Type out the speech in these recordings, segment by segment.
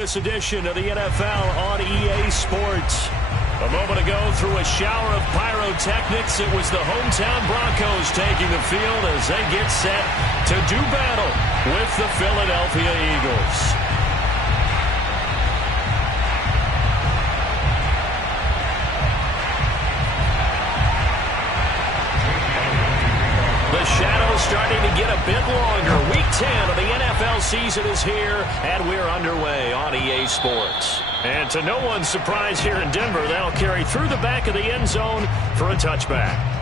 This edition of the NFL on EA Sports. A moment ago, through a shower of pyrotechnics, it was the hometown Broncos taking the field as they get set to do battle with the Philadelphia Eagles. The shadow's starting to get a bit longer. Week 10 of the NFL season is here, and we're underway on EA Sports. And to no one's surprise here in Denver, that'll carry through the back of the end zone for a touchback.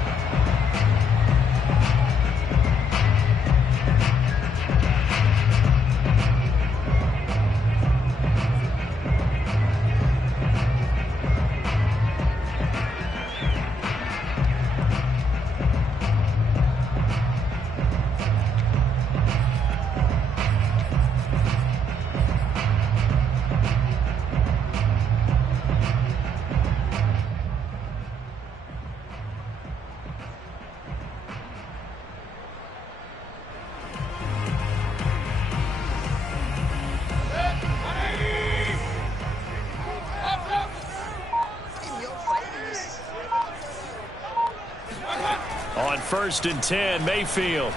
On 1st and 10, Mayfield.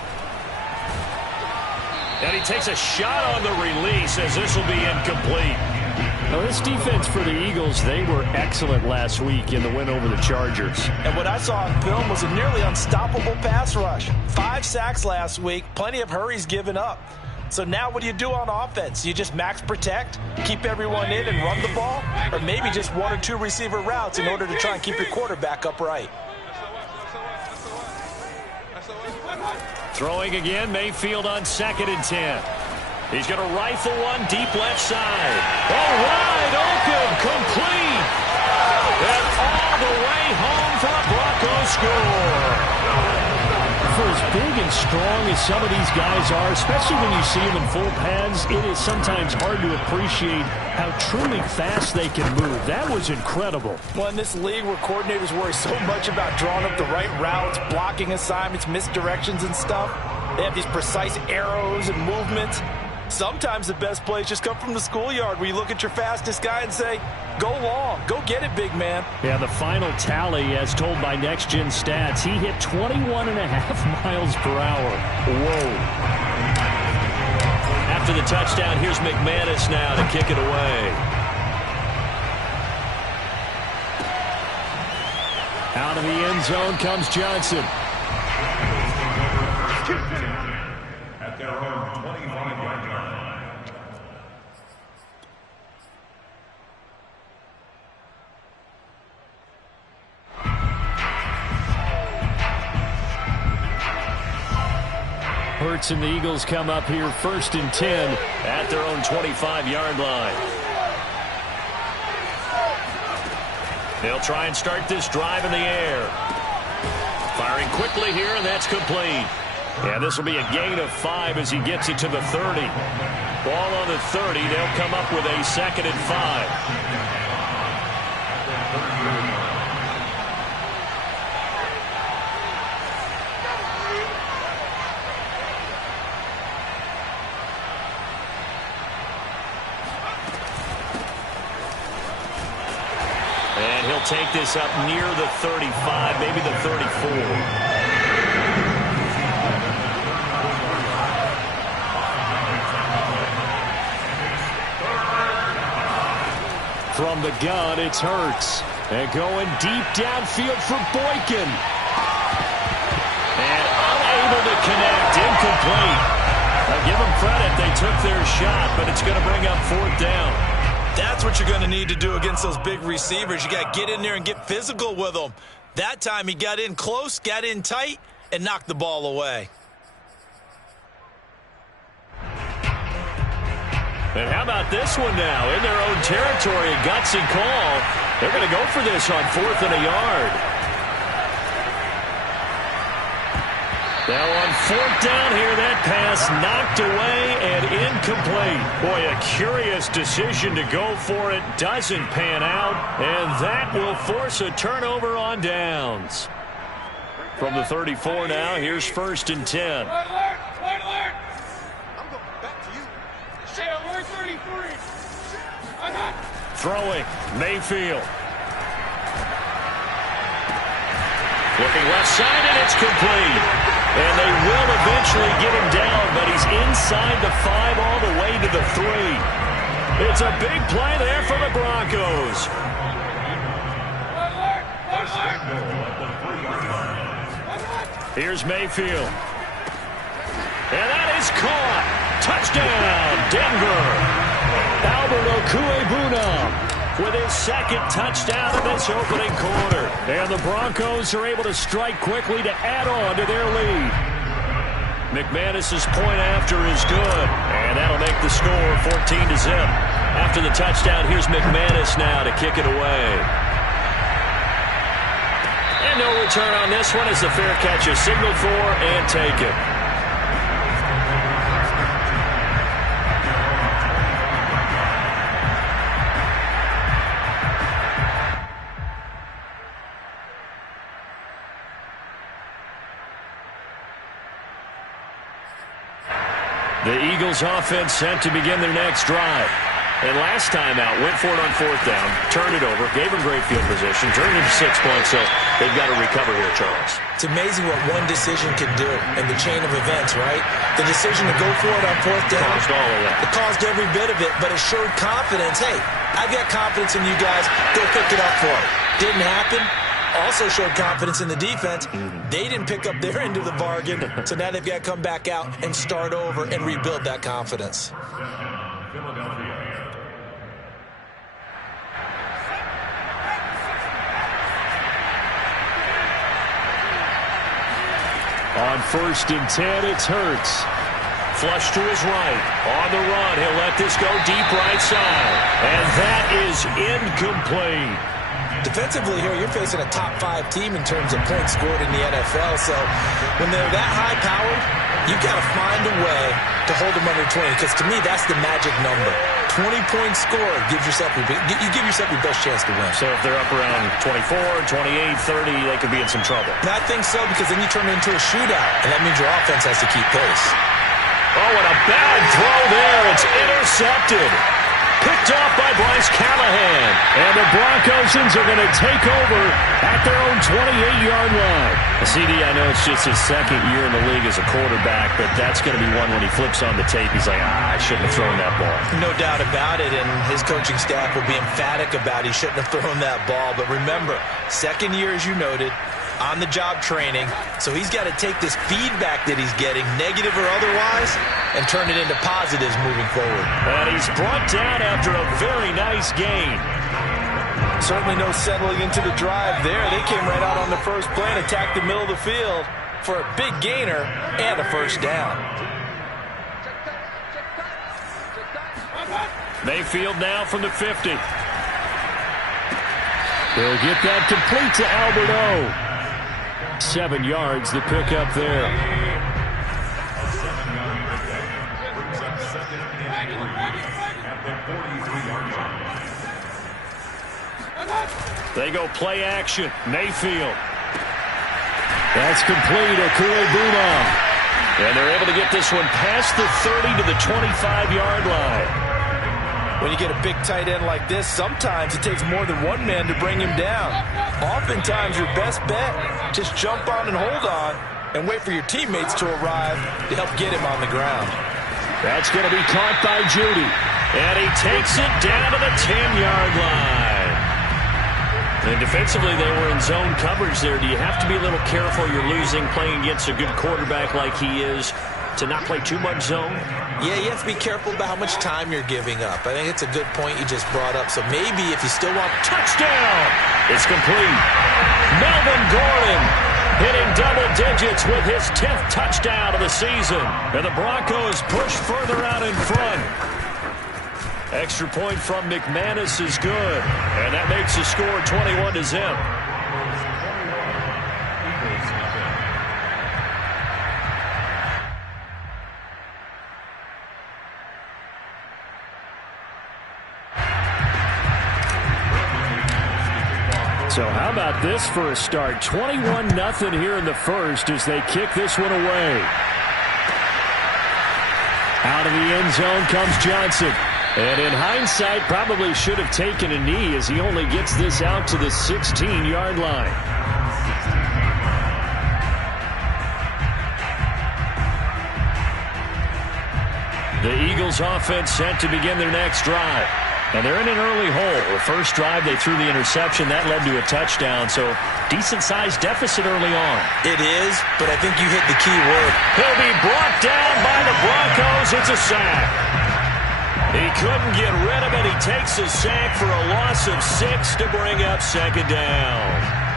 And he takes a shot on the release as this will be incomplete. Now, this defense for the Eagles, they were excellent last week in the win over the Chargers. And what I saw on film was a nearly unstoppable pass rush. 5 sacks last week, plenty of hurries given up. So now what do you do on offense? You just max protect, keep everyone in and run the ball? Or maybe just 1 or 2 receiver routes in order to try and keep your quarterback upright? Throwing again, Mayfield on 2nd and 10. He's going to rifle one deep left side. Oh, wide open, complete. And all the way home for a Broncos score. For as big and strong as some of these guys are, especially when you see them in full pads, it is sometimes hard to appreciate how truly fast they can move. That was incredible. Well, in this league where coordinators worry so much about drawing up the right routes, blocking assignments, misdirections and stuff, they have these precise arrows and movements. Sometimes the best plays just come from the schoolyard where you look at your fastest guy and say, go long, go get it, big man. Yeah, the final tally, as told by Next Gen Stats, he hit 21.5 miles per hour. Whoa. After the touchdown, here's McManus now to kick it away. Out of the end zone comes Johnson. At their own 25-yard line. Hurts and the Eagles come up here 1st and 10 at their own 25-yard line. They'll try and start this drive in the air. Firing quickly here, and that's complete. Yeah, this will be a gain of 5 as he gets it to the 30. Ball on the 30. They'll come up with a 2nd and 5. And he'll take this up near the 35, maybe the 34. From the gun, it's Hurts. And going deep downfield for Boykin. And unable to connect, incomplete. Now give them credit, they took their shot, but it's going to bring up 4th down. That's what you're going to need to do against those big receivers. You got to get in there and get physical with them. That time he got in close, got in tight, and knocked the ball away. And how about this one now? In their own territory, a gutsy call. They're going to go for this on 4th and a yard. Now on 4th down here, that pass knocked away and incomplete. Boy, a curious decision to go for it. Doesn't pan out, and that will force a turnover on downs. From the 34 now, here's 1st and 10. Throwing, Mayfield. Looking left side, and it's complete. And they will eventually get him down, but he's inside the 5 all the way to the 3. It's a big play there for the Broncos. Here's Mayfield. And that is caught. Touchdown, Denver. Albert Okwuegbunam with his second touchdown in this opening quarter. And the Broncos are able to strike quickly to add on to their lead. McManus's point after is good. And that'll make the score 14-0. After the touchdown, here's McManus now to kick it away. And no return on this one as the fair catch is signaled for and taken. The Eagles offense set to begin their next drive. And last time out, went for it on 4th down, turned it over, gave them great field position, turned it into 6 points, so they've got to recover here, Charles. It's amazing what one decision can do in the chain of events, right? The decision to go for it on 4th down. Caused all of that. It caused every bit of it, but it showed confidence. Hey, I've got confidence in you guys. Go pick it up for it. Didn't happen. Also showed confidence in the defense. They didn't pick up their end of the bargain, so now they've got to come back out and start over and rebuild that confidence. On 1st and 10, it's Hurts. Flush to his right. On the run, he'll let this go deep right side. And that is incomplete. Defensively here, you're facing a top 5 team in terms of points scored in the NFL. So when they're that high-powered, you've got to find a way to hold them under 20. Because to me, that's the magic number. 20 points scored gives yourself you give yourself your best chance to win. So if they're up around 24, 28, 30, they could be in some trouble. And I think so, because then you turn it into a shootout, and that means your offense has to keep pace. Oh, and a bad throw there. It's intercepted. Picked off by Bryce Callahan. And the Broncosians are going to take over at their own 28-yard line. CD, I know it's just his 2nd year in the league as a quarterback, but that's going to be one when he flips on the tape, he's like, I shouldn't have thrown that ball. No doubt about it, and his coaching staff will be emphatic about he shouldn't have thrown that ball. But remember, 2nd year, as you noted, on-the-job training, so he's got to take this feedback that he's getting, negative or otherwise, and turn it into positives moving forward. And he's brought down after a very nice gain. Certainly no settling into the drive there. They came right out on the first play and attacked the middle of the field for a big gainer and a 1st down. Mayfield now from the 50. They'll get that complete to Albert O. 7 yards, the pickup there. They go play action. Mayfield. That's complete. Okwuegbunam. And they're able to get this one past the 30 to the 25-yard line. When you get a big tight end like this, sometimes it takes more than one man to bring him down. Oftentimes, your best bet, just jump on and hold on and wait for your teammates to arrive to help get him on the ground. That's going to be caught by Judy. And he takes it down to the 10-yard line. And defensively, they were in zone coverage there. Do you have to be a little careful? You're losing, playing against a good quarterback like he is, to not play too much zone? Yeah, you have to be careful about how much time you're giving up. I think it's a good point you just brought up. So maybe if you still want... Touchdown! It's complete. Melvin Gordon hitting double digits with his 10th touchdown of the season. And the Broncos push further out in front. Extra point from McManus is good. And that makes the score 21-0. So how about this for a start? 21-0 here in the first as they kick this one away. Out of the end zone comes Johnson. And in hindsight, probably should have taken a knee as he only gets this out to the 16-yard line. The Eagles offense set to begin their next drive. And they're in an early hole. The first drive, they threw the interception. That led to a touchdown, so decent-sized deficit early on. It is, but I think you hit the key word. He'll be brought down by the Broncos. It's a sack. He couldn't get rid of it. He takes a sack for a loss of 6 to bring up second down.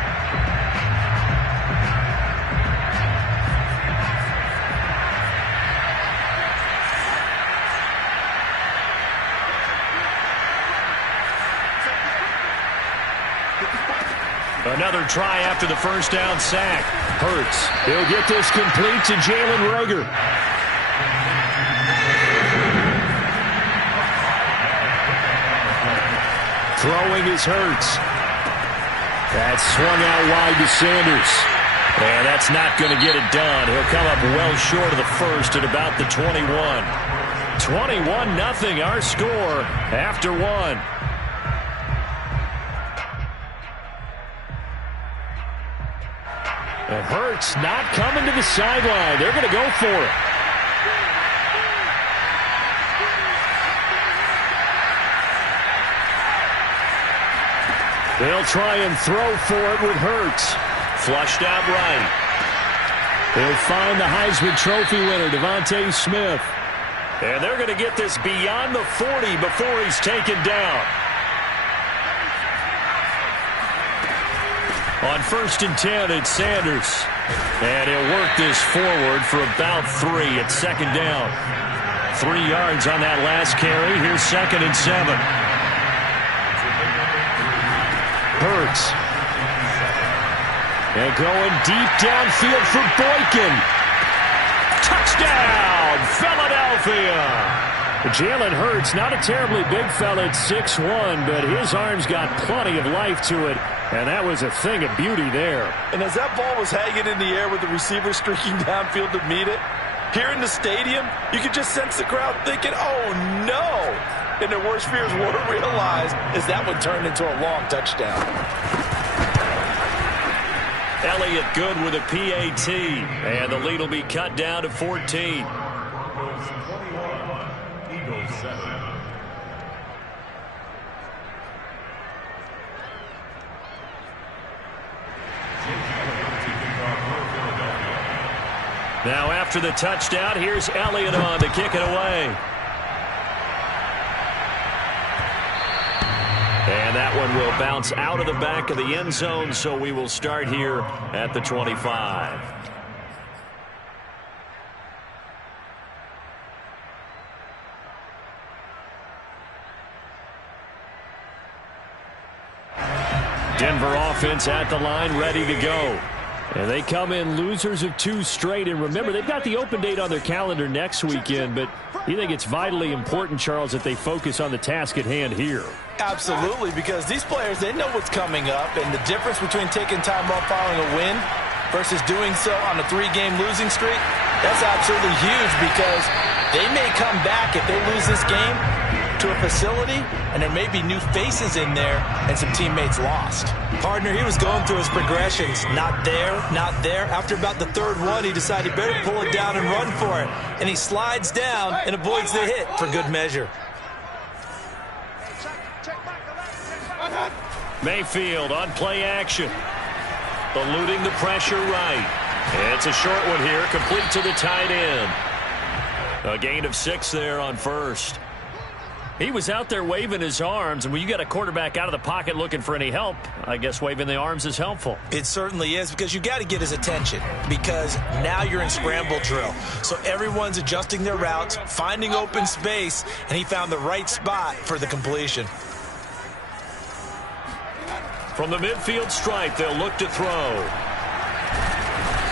Another try after the first down sack. Hurts. He'll get this complete to Jalen Reagor. Throwing is Hurts. That's swung out wide to Sanders. And that's not going to get it done. He'll come up well short of the first at about the 21. 21-0 our score after one. And Hurts not coming to the sideline. They're going to go for it. They'll try and throw for it with Hurts. Flushed out right. He'll find the Heisman Trophy winner, Devontae Smith. And they're going to get this beyond the 40 before he's taken down. On 1st and 10, it's Sanders. And he'll work this forward for about 3 at second down. 3 yards on that last carry. Here's 2nd and 7. Hurts. And going deep downfield for Boykin. Touchdown, Philadelphia! Jalen Hurts, not a terribly big fella at 6'1", but his arms got plenty of life to it. And that was a thing of beauty there. And as that ball was hanging in the air with the receiver streaking downfield to meet it, here in the stadium, you could just sense the crowd thinking, oh, no. And their worst fears were realized as that one turned into a long touchdown. Elliott good with a PAT. And the lead will be cut down to 14. Now after the touchdown, here's Elliott on to kick it away. And that one will bounce out of the back of the end zone, so we will start here at the 25. Denver offense at the line, ready to go. And they come in losers of 2 straight. And remember, they've got the open date on their calendar next weekend. But you think it's vitally important, Charles, that they focus on the task at hand here? Absolutely, because these players, they know what's coming up. And the difference between taking time off following a win versus doing so on a 3-game losing streak, that's absolutely huge because they may come back if they lose this game to a facility, and there may be new faces in there and some teammates lost. Partner, he was going through his progressions. Not there, not there. After about the 3rd one, he decided he better pull it down and run for it. And he slides down and avoids the hit for good measure. Mayfield on play action. Eluding the pressure right. It's a short one here, complete to the tight end. A gain of 6 there on first. He was out there waving his arms, and when you got a quarterback out of the pocket looking for any help, I guess waving the arms is helpful. It certainly is, because you got to get his attention, because now you're in scramble drill. So everyone's adjusting their routes, finding open space, and he found the right spot for the completion. From the midfield stripe, they'll look to throw.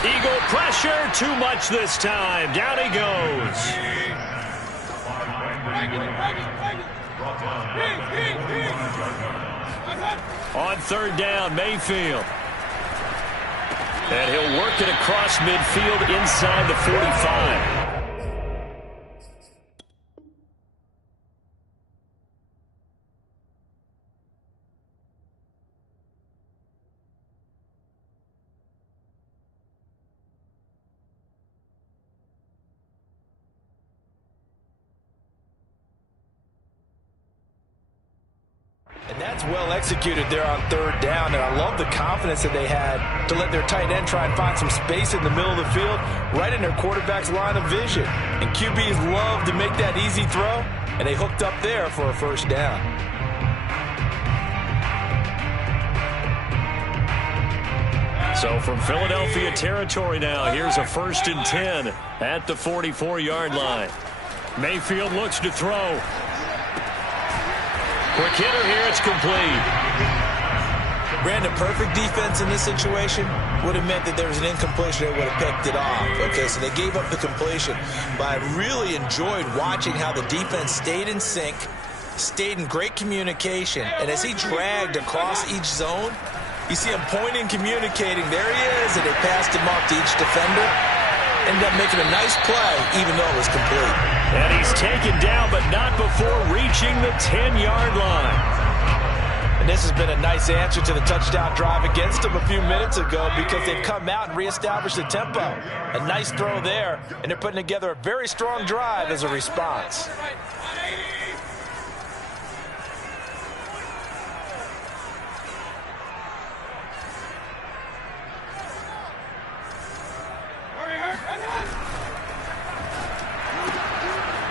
Eagle pressure, too much this time. Down he goes. On 3rd down, Mayfield. And he'll work it across midfield inside the 45. That's well executed there on third down, and I love the confidence that they had to let their tight end try and find some space in the middle of the field, right in their quarterback's line of vision. And QBs love to make that easy throw, and they hooked up there for a first down. So from Philadelphia territory now, here's a 1st and 10 at the 44-yard line. Mayfield looks to throw. Quick hitter here, it's complete. Brandon, perfect defense in this situation would have meant that there was an incompletion that would have picked it off. Okay, so they gave up the completion. But I really enjoyed watching how the defense stayed in sync, stayed in great communication, and as he dragged across each zone, you see him pointing, communicating. There he is, and they passed him off to each defender. Ended up making a nice play, even though it was complete. And he's taken down, but not before reaching the 10-yard line. And this has been a nice answer to the touchdown drive against them a few minutes ago, because they've come out and reestablished the tempo. A nice throw there, and they're putting together a very strong drive as a response.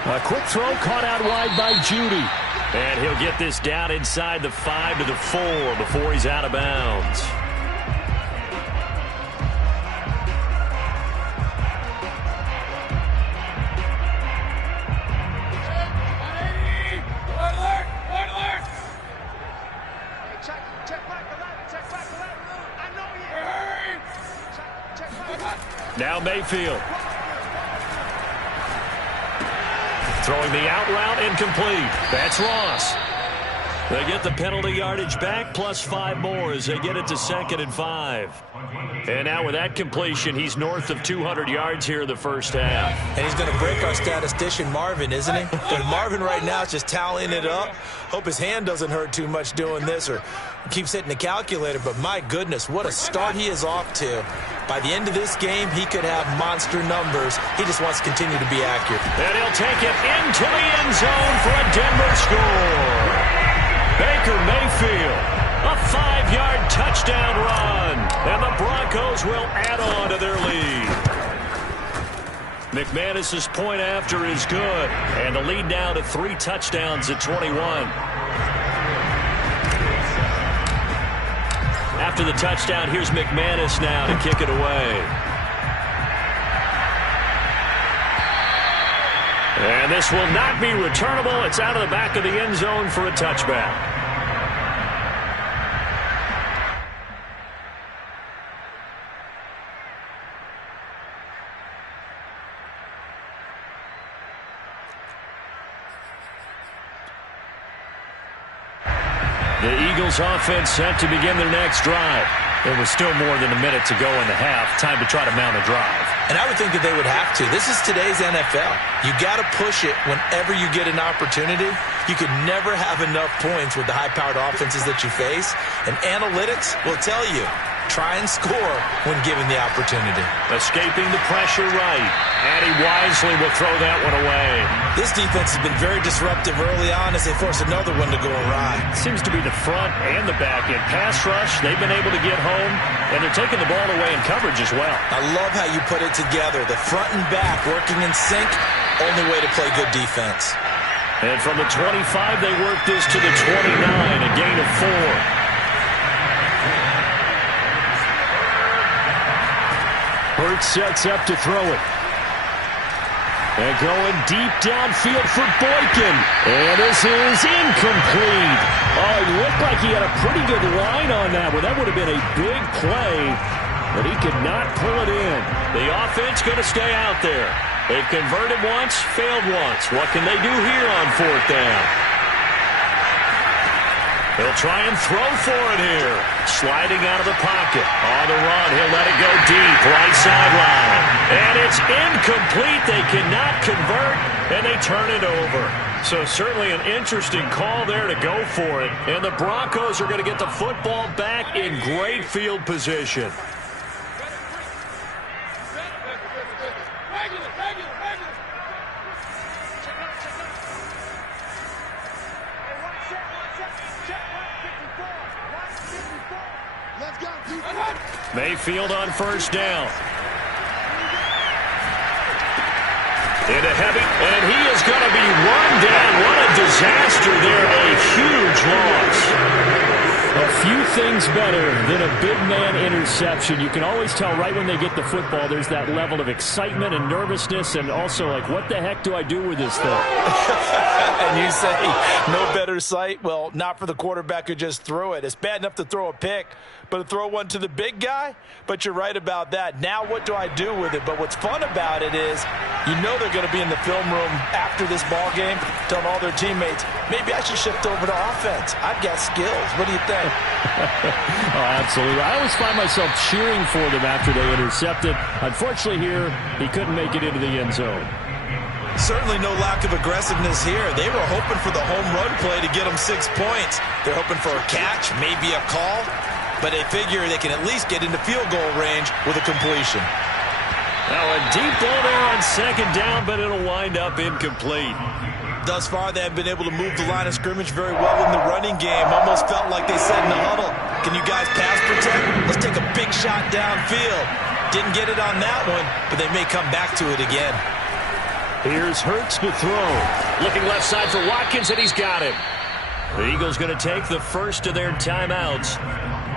A quick throw caught out wide by Judy. And he'll get this down inside the 5 to the 4 before he's out of bounds. Now Mayfield. Throwing the out route, incomplete. That's Ross. They get the penalty yardage back, plus 5 more as they get it to 2nd and 5. And now with that completion, he's north of 200 yards here in the first half. And he's going to break our statistician, Marvin, isn't he? But Marvin right now is just tallying it up. Hope his hand doesn't hurt too much doing this or keeps hitting the calculator. But my goodness, what a start he is off to. By the end of this game, he could have monster numbers. He just wants to continue to be accurate. And he'll take it into the end zone for a Denver score. Baker Mayfield, a 5-yard touchdown run. And the Broncos will add on to their lead. McManus's point after is good. And the lead now to 3 touchdowns at 21. After the touchdown, here's McManus now to kick it away. And this will not be returnable. It's out of the back of the end zone for a touchback. The Eagles offense set to begin their next drive. There was still more than a minute to go in the half. Time to try to mount a drive. And I would think that they would have to. This is today's NFL. You got to push it whenever you get an opportunity. You could never have enough points with the high-powered offenses that you face. And analytics will tell you, try and score when given the opportunity. Escaping the pressure right. And he wisely will throw that one away. This defense has been very disruptive early on as they force another one to go awry. Seems to be the front and the back end. Pass rush, they've been able to get home, and they're taking the ball away in coverage as well. I love how you put it together. The front and back working in sync, only way to play good defense. And from the 25, they work this to the 29, a gain of 4. Hurts sets up to throw it. And going deep downfield for Boykin. And this is incomplete. Oh, it looked like he had a pretty good line on that one. That would have been a big play, but he could not pull it in. The offense going to stay out there. They've converted once, failed once. What can they do here on 4th down? He'll try and throw for it here. Sliding out of the pocket. On the run, he'll let it go deep. Right sideline. And it's incomplete. They cannot convert, and they turn it over. So certainly an interesting call there to go for it. And the Broncos are going to get the football back in great field position. Mayfield on first down. Into heavy, and he is going to be run down. What a disaster there. A huge loss. A few things better than a big man interception. You can always tell right when they get the football, there's that level of excitement and nervousness, and also like, what the heck do I do with this thing? And you say, no better sight? Well, not for the quarterback who just threw it. It's bad enough to throw a pick, but to throw one to the big guy? But you're right about that. Now what do I do with it? But what's fun about it is you know they're going to be in the film room after this ball game telling all their teammates, maybe I should shift over to offense. I've got skills. What do you think? Oh, absolutely. I always find myself cheering for them after they intercepted. Unfortunately here, he couldn't make it into the end zone. Certainly no lack of aggressiveness here. They were hoping for the home run play to get them 6 points. They're hoping for a catch, maybe a call, but they figure they can at least get into field goal range with a completion. Now a deep ball there on second down, but it'll wind up incomplete. Thus far, they have been able to move the line of scrimmage very well in the running game. Almost felt like they said in the huddle, can you guys pass protect? Let's take a big shot downfield. Didn't get it on that one, but they may come back to it again. Here's Hurts to throw. Looking left side for Watkins, and he's got him. The Eagles going to take the first of their timeouts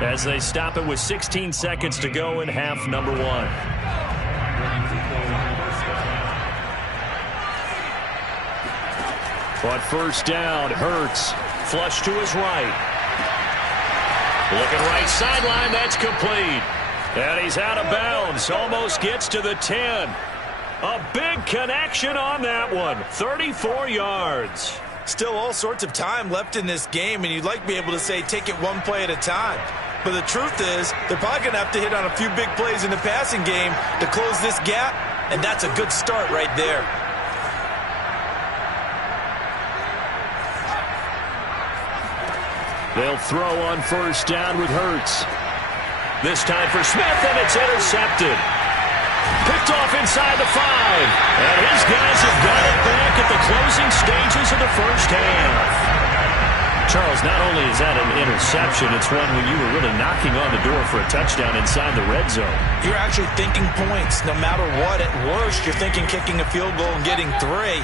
as they stop it with 16 seconds to go in half number 1. On first down, Hurts. Flush to his right. Looking right sideline, that's complete. And he's out of bounds. Almost gets to the 10. A big connection on that one. 34 yards. Still all sorts of time left in this game, and you'd like to be able to say take it one play at a time. But the truth is, they're probably going to have to hit on a few big plays in the passing game to close this gap, and that's a good start right there. They'll throw on first down with Hurts. This time for Smith, and it's intercepted. Picked off inside the 5. And his guys have got it back at the closing stages of the first half. Charles, not only is that an interception, it's one when you were really knocking on the door for a touchdown inside the red zone. You're actually thinking points. No matter what, at worst, you're thinking kicking a field goal and getting 3.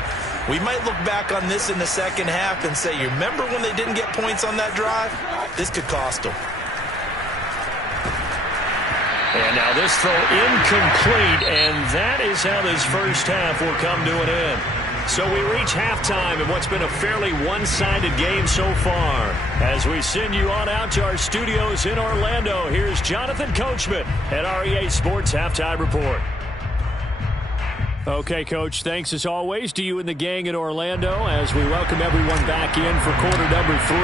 We might look back on this in the second half and say, you remember when they didn't get points on that drive? This could cost them. And now this throw incomplete, and that is how this first half will come to an end. So we reach halftime in what's been a fairly one-sided game so far. As we send you on out to our studios in Orlando, here's Jonathan Coachman at REA Sports Halftime Report. Okay, Coach, thanks as always to you and the gang in Orlando as we welcome everyone back in for quarter number 3.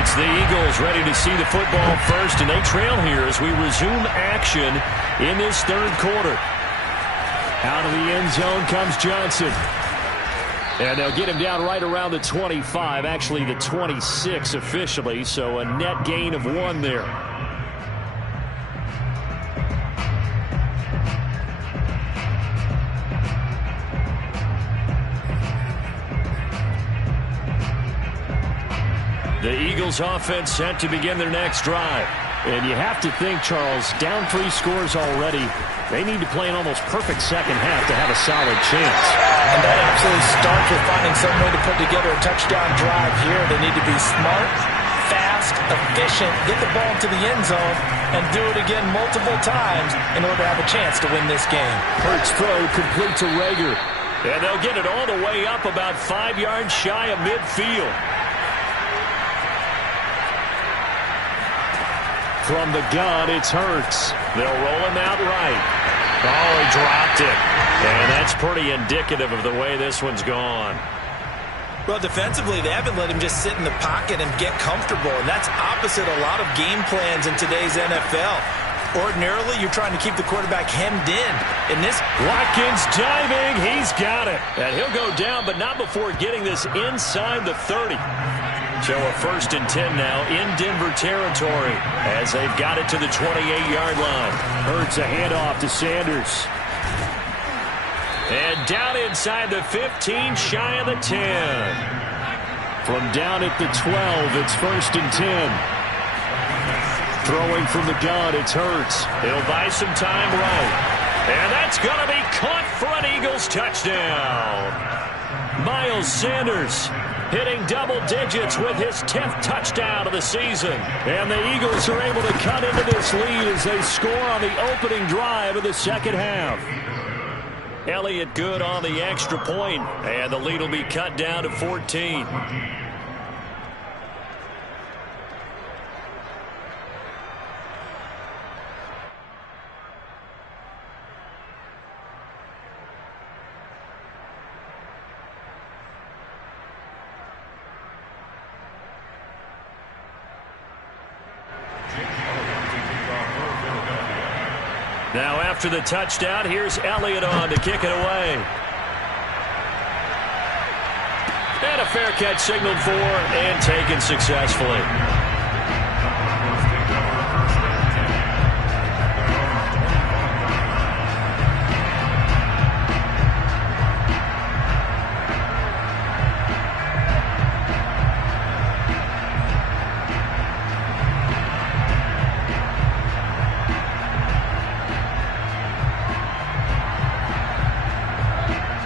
It's the Eagles ready to see the football first, and they trail here as we resume action in this third quarter. Out of the end zone comes Johnson. And they'll get him down right around the 25, actually the 26 officially, so a net gain of 1 there. The Eagles offense set to begin their next drive. And you have to think, Charles, down 3 scores already. They need to play an almost perfect second half to have a solid chance. And that absolutely starts with finding some way to put together a touchdown drive here. They need to be smart, fast, efficient, get the ball to the end zone, and do it again multiple times in order to have a chance to win this game. Hurts throw complete to Rager. And they'll get it all the way up about 5 yards shy of midfield. From the gun, it's Hurts. They'll roll him out right. Oh, he dropped it. And that's pretty indicative of the way this one's gone. Well, defensively, they haven't let him just sit in the pocket and get comfortable, and that's opposite a lot of game plans in today's NFL. Ordinarily, you're trying to keep the quarterback hemmed in. In this, Watkins diving. He's got it. And he'll go down, but not before getting this inside the 30. So a 1st and 10 now in Denver territory as they've got it to the 28-yard line. Hurts a handoff to Sanders. And down inside the 15, shy of the 10. From down at the 12, it's 1st and 10. Throwing from the gun, it's Hurts. He'll buy some time right. And that's going to be caught for an Eagles touchdown. Miles Sanders hitting double digits with his 10th touchdown of the season. And the Eagles are able to cut into this lead as they score on the opening drive of the second half. Elliott good on the extra point, and the lead will be cut down to 14. Now after the touchdown, here's Elliott on to kick it away. And a fair catch signaled for and taken successfully.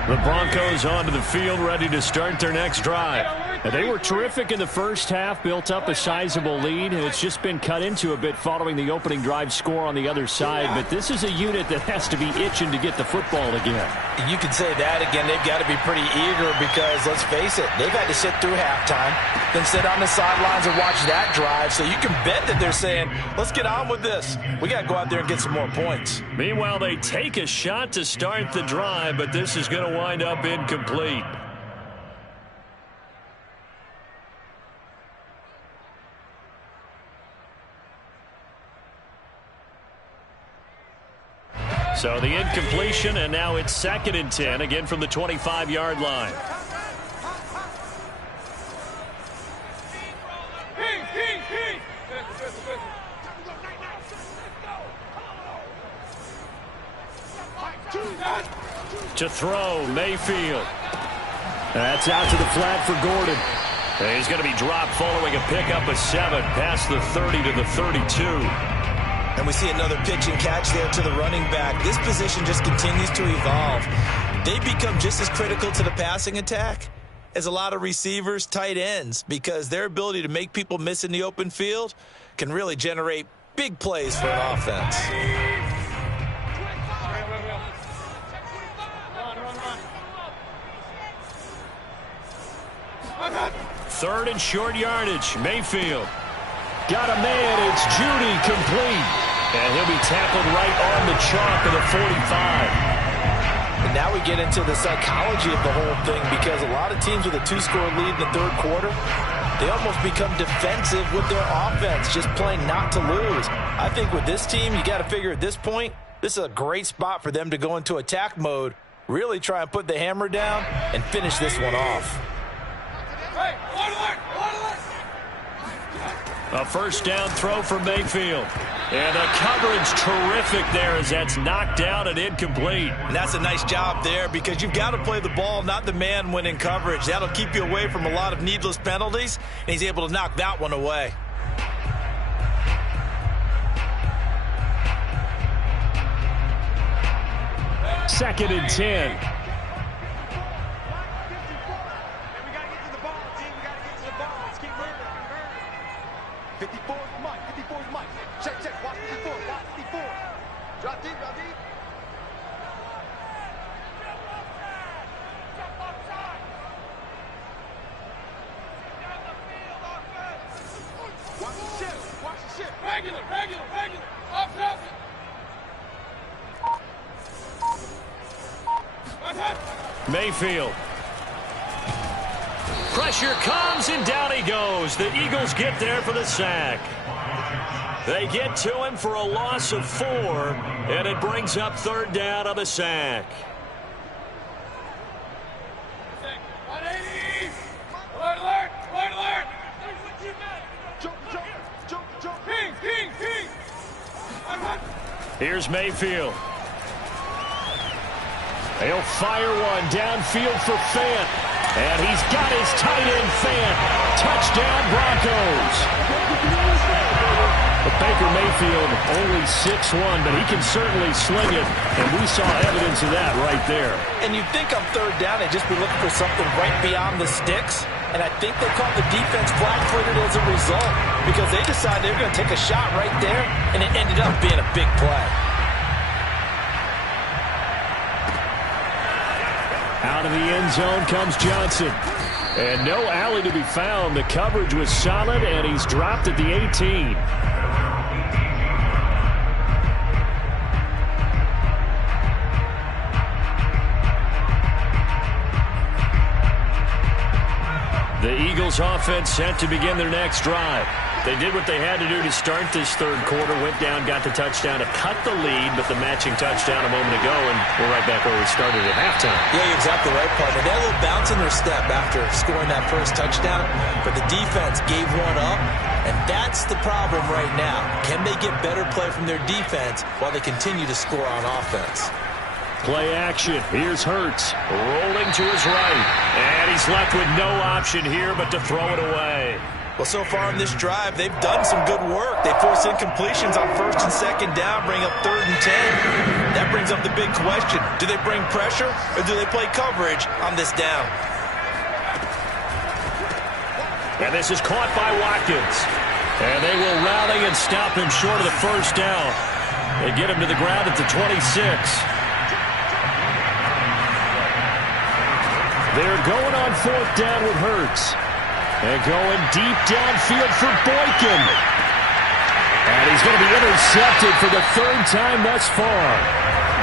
The Broncos onto the field, ready to start their next drive. And they were terrific in the first half, built up a sizable lead, and it's just been cut into a bit following the opening drive score on the other side. But this is a unit that has to be itching to get the football again. You can say that again. They've got to be pretty eager because, let's face it, they've had to sit through halftime, then sit on the sidelines and watch that drive. So you can bet that they're saying, let's get on with this. We got to go out there and get some more points. Meanwhile, they take a shot to start the drive, but this is going to wind up incomplete. So the incompletion, and now it's 2nd and 10, again from the 25-yard line. To throw, Mayfield. That's out to the flat for Gordon. And he's going to be dropped following a pickup of 7 past the 30 to the 32. And we see another pitch and catch there to the running back. This position just continues to evolve. They become just as critical to the passing attack as a lot of receivers, tight ends, because their ability to make people miss in the open field can really generate big plays for an offense. Third and short yardage. Mayfield. Got a man. It's Judy, complete. And he'll be tackled right on the chalk of the 45. And now we get into the psychology of the whole thing, because a lot of teams with a 2-score lead in the third quarter, they almost become defensive with their offense, just playing not to lose. I think with this team, you got to figure at this point, this is a great spot for them to go into attack mode, really try and put the hammer down and finish this one off. A first down throw for Mayfield. And the coverage terrific there as that's knocked down and incomplete. And that's a nice job there, because you've got to play the ball, not the man when in coverage. That'll keep you away from a lot of needless penalties, and he's able to knock that one away. Second and 10. Mayfield. Pressure comes, and down he goes. The Eagles get there for the sack. They get to him for a loss of 4, and it brings up third down on the sack. Here's Mayfield. He'll fire one downfield for Fant. And he's got his tight end, Fant. Touchdown, Broncos. But Baker Mayfield only 6'1", but he can certainly sling it, and we saw evidence of that right there. And you'd think on third down they'd just be looking for something right beyond the sticks, and I think they caught the defense flat-footed as a result because they decided they were going to take a shot right there, and it ended up being a big play. Out of the end zone comes Johnson. And no alley to be found. The coverage was solid, and he's dropped at the 18. The Eagles offense set to begin their next drive. They did what they had to do to start this third quarter, went down, got the touchdown to cut the lead, but the matching touchdown a moment ago, and we're right back where we started at halftime. Yeah, you're exactly right, partner. They had a little bounce in their step after scoring that first touchdown, but the defense gave one up, and that's the problem right now. Can they get better play from their defense while they continue to score on offense? Play action. Here's Hurts rolling to his right, and he's left with no option here but to throw it away. Well, so far in this drive, they've done some good work. They force incompletions on first and second down, bring up 3rd and 10. That brings up the big question. Do they bring pressure, or do they play coverage on this down? And this is caught by Watkins. And they will rally and stop him short of the first down. They get him to the ground at the 26. They're going on 4th down with Hurts. And going deep downfield for Boykin. And he's going to be intercepted for the 3rd time thus far.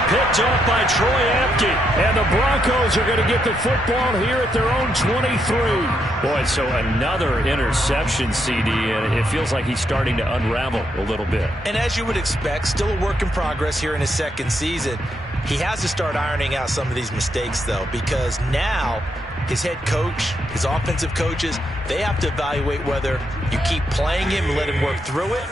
Picked off by Troy Apke. And the Broncos are going to get the football here at their own 23. Boy, so another interception, CD, and it feels like he's starting to unravel a little bit. And as you would expect, still a work in progress here in his second season. He has to start ironing out some of these mistakes, though, because now his head coach, his offensive coaches, they have to evaluate whether you keep playing him and let him work through it,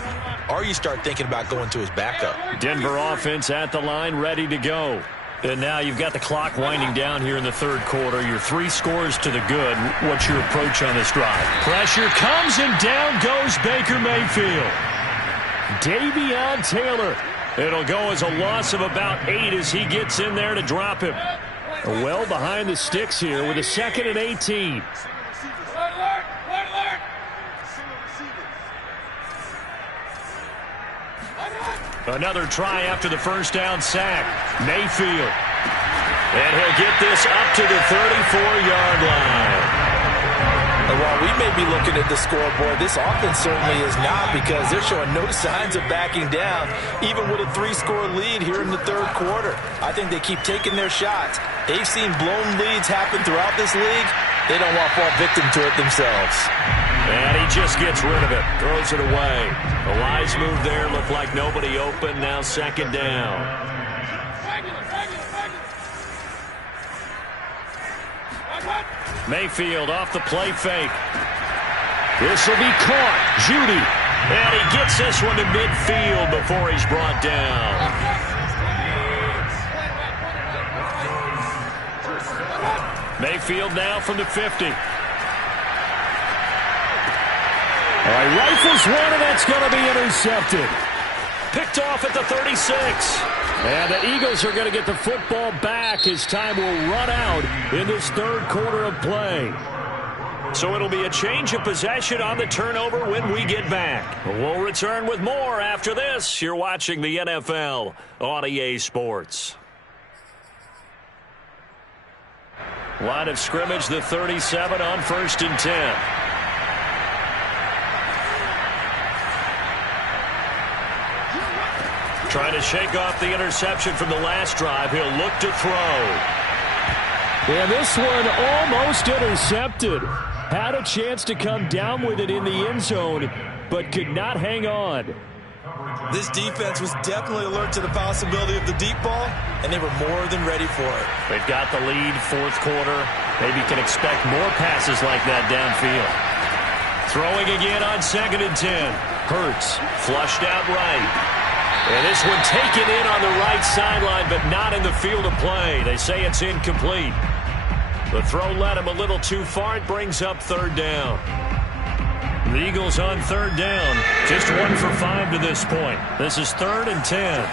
or you start thinking about going to his backup. Denver offense at the line, ready to go. And now you've got the clock winding down here in the third quarter. You're 3 scores to the good. What's your approach on this drive? Pressure comes, and down goes Baker Mayfield. Davion Taylor. It'll go as a loss of about 8 as he gets in there to drop him. Well behind the sticks here with a 2nd and 18. Another try after the first down sack. Mayfield. And he'll get this up to the 34-yard line. And while we may be looking at the scoreboard, this offense certainly is not, because they're showing no signs of backing down, even with a 3-score lead here in the third quarter. I think they keep taking their shots. They've seen blown leads happen throughout this league. They don't want to fall victim to it themselves. And he just gets rid of it, throws it away. A wise move there, looked like nobody open, now 2nd down. Mayfield off the play fake. This will be caught. Judy. And he gets this one to midfield before he's brought down. Mayfield now from the 50. All right, rifles one, and that's going to be intercepted. Picked off at the 36. And the Eagles are going to get the football back as time will run out in this third quarter of play. So it'll be a change of possession on the turnover when we get back. We'll return with more after this. You're watching the NFL on EA Sports. Line of scrimmage, the 37 on 1st and 10. Trying to shake off the interception from the last drive. He'll look to throw. And this one almost intercepted. Had a chance to come down with it in the end zone, but could not hang on. This defense was definitely alert to the possibility of the deep ball, and they were more than ready for it. They've got the lead, 4th quarter. Maybe can expect more passes like that downfield. Throwing again on 2nd and 10. Hurts flushed out right. And this one taken in on the right sideline, but not in the field of play. They say it's incomplete. The throw led him a little too far. It brings up 3rd down. The Eagles on 3rd down. Just 1 for 5 to this point. This is 3rd and 10.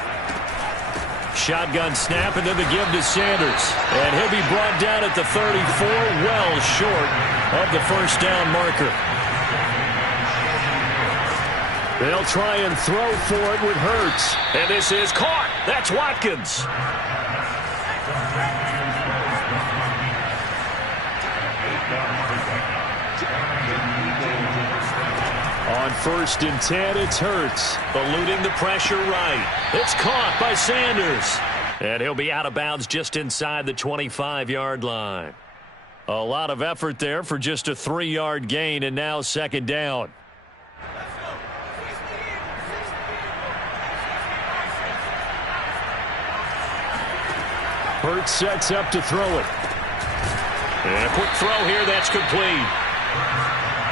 Shotgun snap and then the give to Sanders. And he'll be brought down at the 34, well short of the first down marker. They'll try and throw for it with Hurts. And this is caught. That's Watkins. On 1st and 10, it's Hurts. Eluding the pressure right. It's caught by Sanders. And he'll be out of bounds just inside the 25-yard line. A lot of effort there for just a 3-yard gain, and now 2nd down. Hurts sets up to throw it. And a quick throw here, that's complete.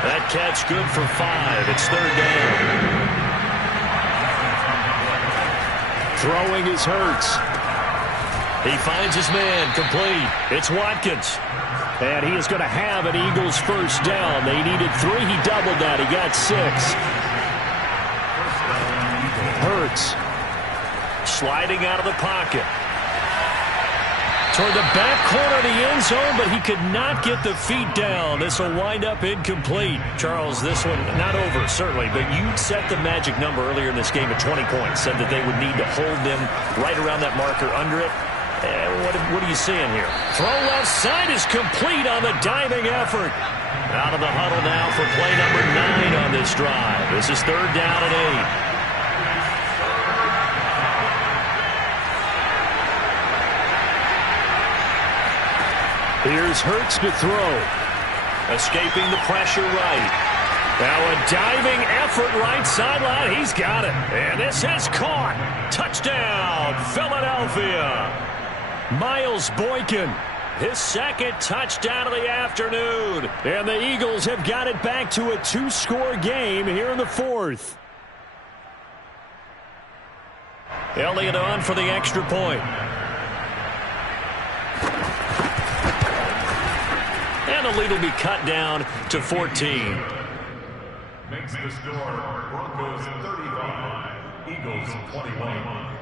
That catch good for 5. It's 3rd down. Throwing is Hurts. He finds his man, complete. It's Watkins. And he is going to have an Eagles first down. They needed 3. He doubled that. He got 6. Hurts sliding out of the pocket. Toward the back corner of the end zone, but he could not get the feet down. This will wind up incomplete. Charles, this one not over, certainly, but you set the magic number earlier in this game at 20 points. Said that they would need to hold them right around that marker under it. What are you seeing here? Throw left side is complete on the diving effort. Out of the huddle now for play number 9 on this drive. This is 3rd down and 8. Here's Hurts to throw. Escaping the pressure right. Now a diving effort right sideline. He's got it. And this is caught. Touchdown, Philadelphia. Miles Boykin, his 2nd touchdown of the afternoon. And the Eagles have got it back to a 2-score game here in the 4th. Elliott on for the extra point. And the lead will be cut down to 14. Makes the score Broncos 35, Eagles 21.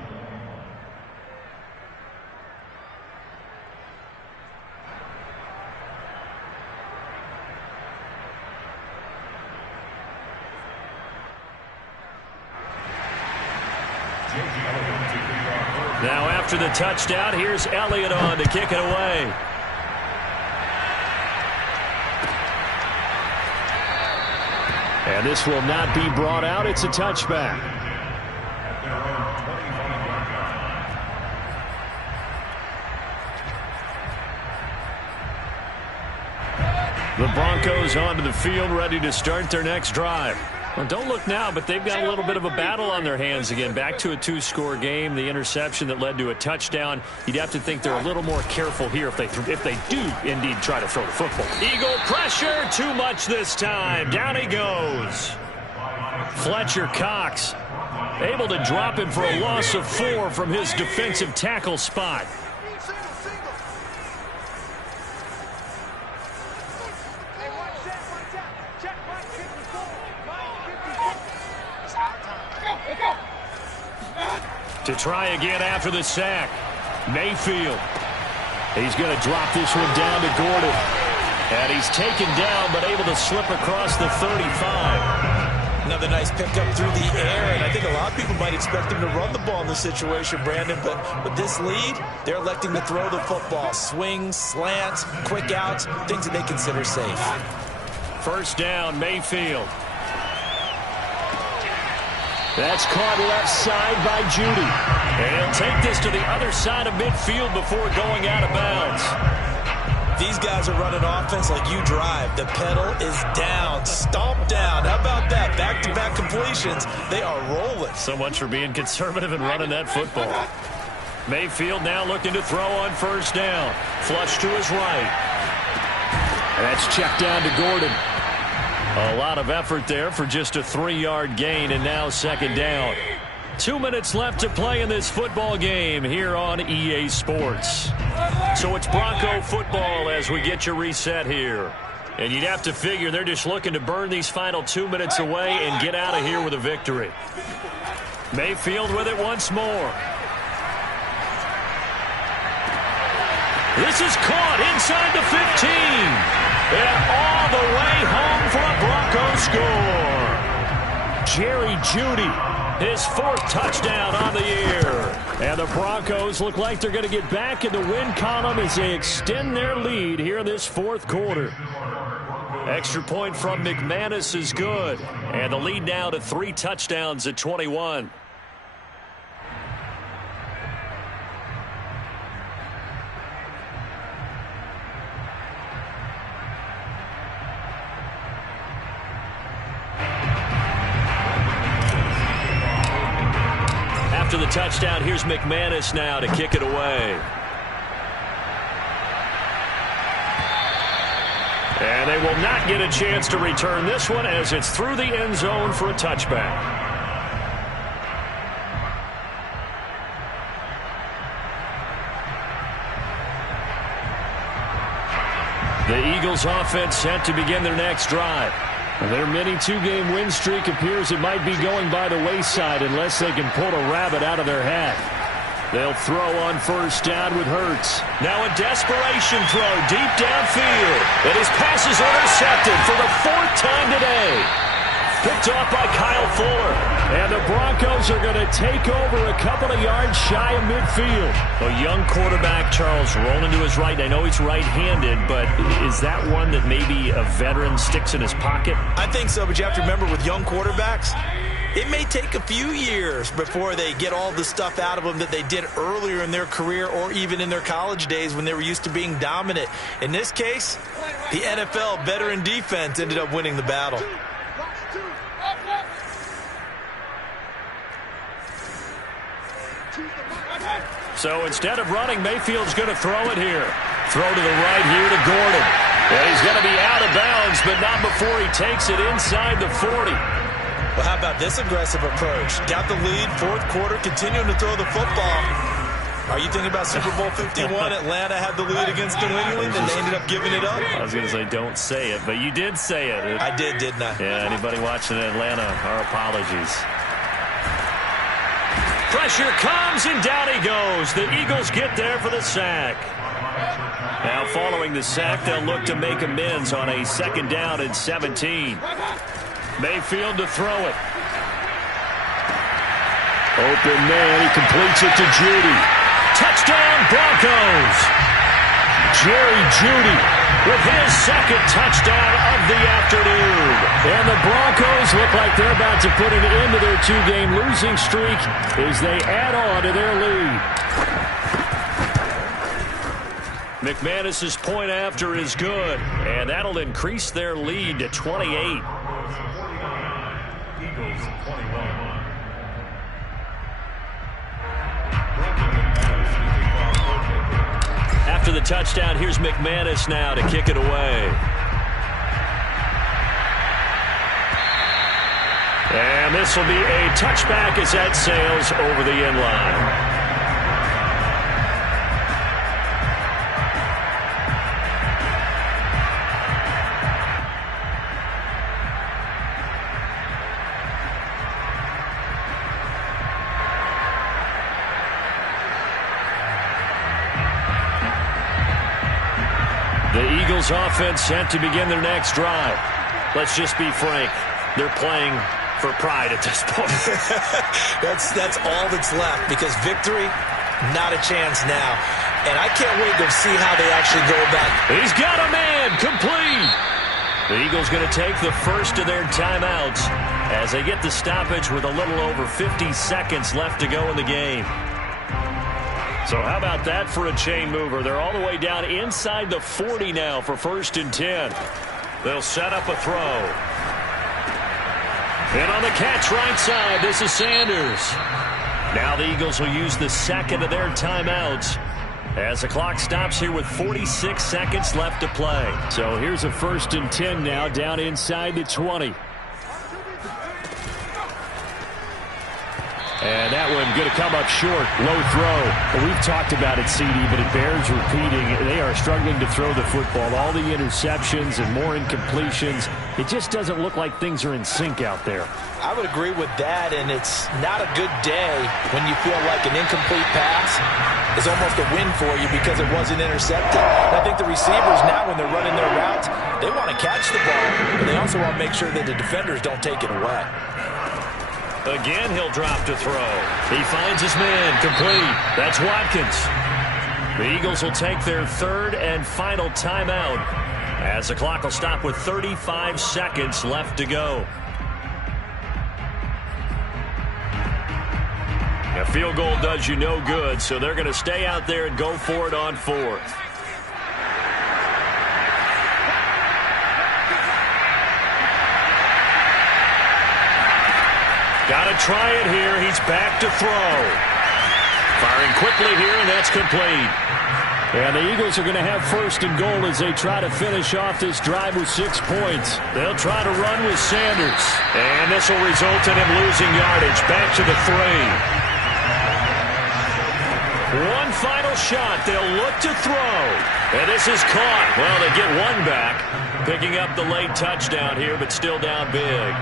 Now after the touchdown, here's Elliott on to kick it away. And this will not be brought out. It's a touchback. The Broncos onto the field, ready to start their next drive. Well, don't look now, but they've got a little bit of a battle on their hands again. Back to a 2-score game. The interception that led to a touchdown. You'd have to think they're a little more careful here if they do indeed try to throw the football. Eagle pressure, too much this time. Down he goes. Fletcher Cox able to drop him for a loss of 4 from his defensive tackle spot. To try again after the sack. Mayfield. He's going to drop this one down to Gordon. And he's taken down, but able to slip across the 35. Another nice pickup through the air, and I think a lot of people might expect him to run the ball in this situation, Brandon, but with this lead, they're electing to throw the football. Swings, slants, quick outs, things that they consider safe. First down, Mayfield. That's caught left side by Judy. And he'll take this to the other side of midfield before going out of bounds. These guys are running offense like you drive. The pedal is down, stomp down. How about that? Back-to-back completions. They are rolling. So much for being conservative and running that football. Mayfield now looking to throw on first down. Flush to his right. And that's checked down to Gordon. A lot of effort there for just a 3-yard gain, and now second down. 2 minutes left to play in this football game here on EA Sports. So it's Bronco football as we get you reset here. And you'd have to figure they're just looking to burn these final 2 minutes away and get out of here with a victory. Mayfield with it once more. This is caught inside the 15. And all the way home for a Broncos score. Jerry Jeudy, his 4th touchdown on the year. And the Broncos look like they're going to get back in the win column as they extend their lead here in this 4th quarter. Extra point from McManus is good. And the lead now to 3 touchdowns at 21. After the touchdown, here's McManus now to kick it away. And they will not get a chance to return this one as it's through the end zone for a touchback. The Eagles offense set to begin their next drive. Their mini 2-game win streak appears it might be going by the wayside unless they can pull a rabbit out of their hat. They'll throw on first down with Hurts. Now a desperation throw deep downfield. And his pass is intercepted for the 4th time today. Picked off by Kyle Fuller. And the Broncos are going to take over a couple of yards shy of midfield. A young quarterback, Charles, rolling to his right. I know he's right-handed, but is that one that maybe a veteran sticks in his pocket? I think so, but you have to remember with young quarterbacks, it may take a few years before they get all the stuff out of them that they did earlier in their career or even in their college days when they were used to being dominant. In this case, the NFL veteran defense ended up winning the battle. So instead of running, Mayfield's going to throw it here. Throw to the right here to Gordon. And he's going to be out of bounds, but not before he takes it inside the 40. Well, how about this aggressive approach? Got the lead, 4th quarter, continuing to throw the football. Are you thinking about Super Bowl 51? Atlanta had the lead against New England, and they ended up giving it up? I was going to say, don't say it, but you did say it. I did, didn't I? Yeah, anybody watching Atlanta, our apologies. Pressure comes, and down he goes. The Eagles get there for the sack. Now following the sack, they'll look to make amends on a 2nd down and 17. Mayfield to throw it. Open man, he completes it to Jeudy. Touchdown Broncos. Jerry Jeudy with his 2nd touchdown of the afternoon. And the Broncos look like they're about to put an end to their 2-game losing streak as they add on to their lead. McManus's point after is good, and that'll increase their lead to 28. Eagles 21. After the touchdown, here's McManus now to kick it away. And this will be a touchback as that sails over the end line. The Eagles offense set to begin their next drive. Let's just be frank. They're playing for pride at this point. That's all that's left because victory, not a chance now. And I can't wait to see how they actually go back. He's got a man complete. The Eagles going to take the first of their timeouts as they get the stoppage with a little over 50 seconds left to go in the game. So how about that for a chain mover? They're all the way down inside the 40 now for 1st and 10. They'll set up a throw. And on the catch right side, this is Sanders. Now the Eagles will use the 2nd of their timeouts as the clock stops here with 46 seconds left to play. So here's a 1st and 10 now down inside the 20. And that one going to come up short. Low throw. Well, we've talked about it, CD, but it bears repeating. They are struggling to throw the football. All the interceptions and more incompletions. It just doesn't look like things are in sync out there. I would agree with that, and it's not a good day when you feel like an incomplete pass is almost a win for you because it wasn't intercepted. And I think the receivers now, when they're running their routes, they want to catch the ball, but they also want to make sure that the defenders don't take it away. Again, he'll drop to throw. He finds his man, complete. That's Watkins. The Eagles will take their third and final timeout as the clock will stop with 35 seconds left to go. A field goal does you no good, so they're going to stay out there and go for it on fourth. Got to try it here. He's back to throw. Firing quickly here, and that's complete. And the Eagles are going to have first and goal as they try to finish off this drive with 6 points. They'll try to run with Sanders. And this will result in him losing yardage. Back to the 3. One final shot. They'll look to throw. And this is caught. Well, they get one back. Picking up the late touchdown here, but still down big.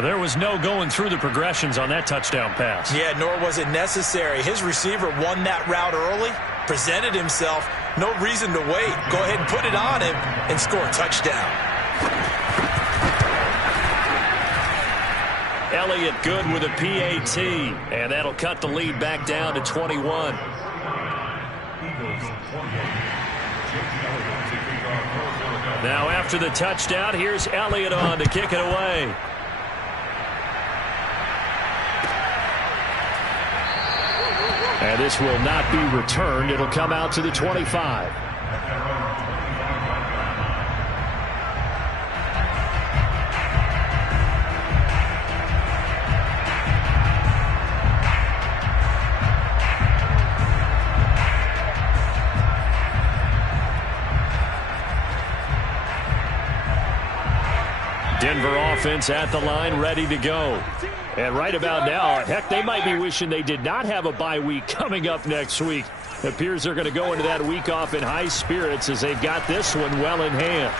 There was no going through the progressions on that touchdown pass. Yeah, nor was it necessary. His receiver won that route early, presented himself. No reason to wait. Go ahead and put it on him and score a touchdown. Elliott good with a PAT, and that'll cut the lead back down to 21. Now after the touchdown, here's Elliott on to kick it away. And this will not be returned. It'll come out to the 25. Denver offense at the line, ready to go. And right about now, heck, they might be wishing they did not have a bye week coming up next week. It appears they're going to go into that week off in high spirits as they've got this one well in hand.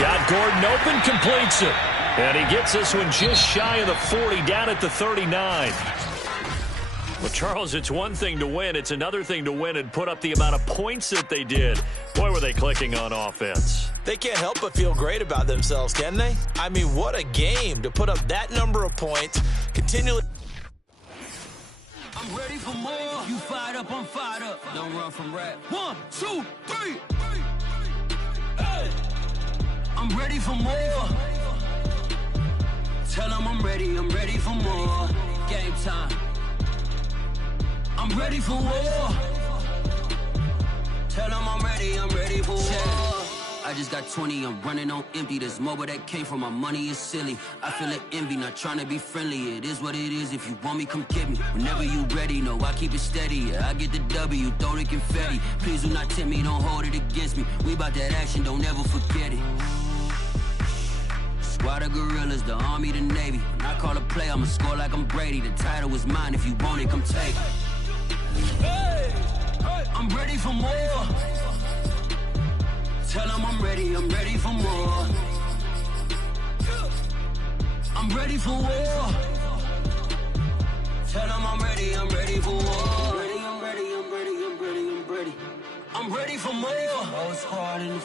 Got Gordon open, completes it. And he gets this one just shy of the 40, down at the 39. Well, Charles, it's one thing to win. It's another thing to win and put up the amount of points that they did. Boy, were they clicking on offense. They can't help but feel great about themselves, can they? I mean, what a game to put up that number of points continually. I'm ready for more. You fired up, I'm fired up. Don't run from rap. 1, 2, 3. Hey. I'm ready for more. Tell them I'm ready for more. Game time. I'm ready for war. Tell them I'm ready for war. I just got 20, I'm running on empty. This mobile that came from my money is silly. I feel it envy, not trying to be friendly. It is what it is, if you want me, come get me. Whenever you ready, no, I keep it steady. Yeah, I get the W, throw the confetti. Please do not tempt me, don't hold it against me. We bout that action, don't ever forget it. Squad of gorillas, the army, the navy. When I call a play, I'ma score like I'm Brady. The title is mine, if you want it, come take it. Hey, I'm ready for more. Tell them I'm ready for more. I'm ready for war. Tell them I'm ready for war. I'm ready for more.